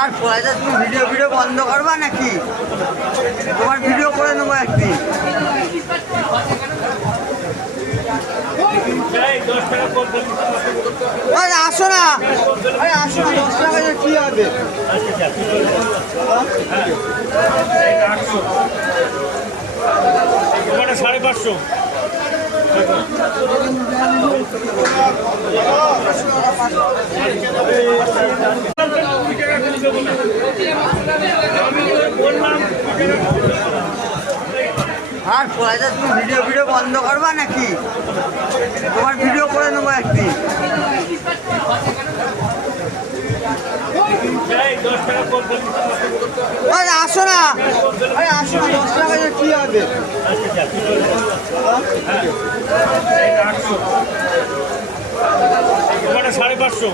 আর পয়সা তুমি ভিডিও বন্ধ করবা নাকি? তোমার ভিডিও করে নেবো একদিন। আসো না, আসো না, 10 টাকা কি হবে? 550। আর পয়সা তুমি ভিডিও বন্ধ করবা নাকি? তোমার ভিডিও করে নেবো একদিন। আসো না, আসো না, 10 টাকা কি হবে? 550।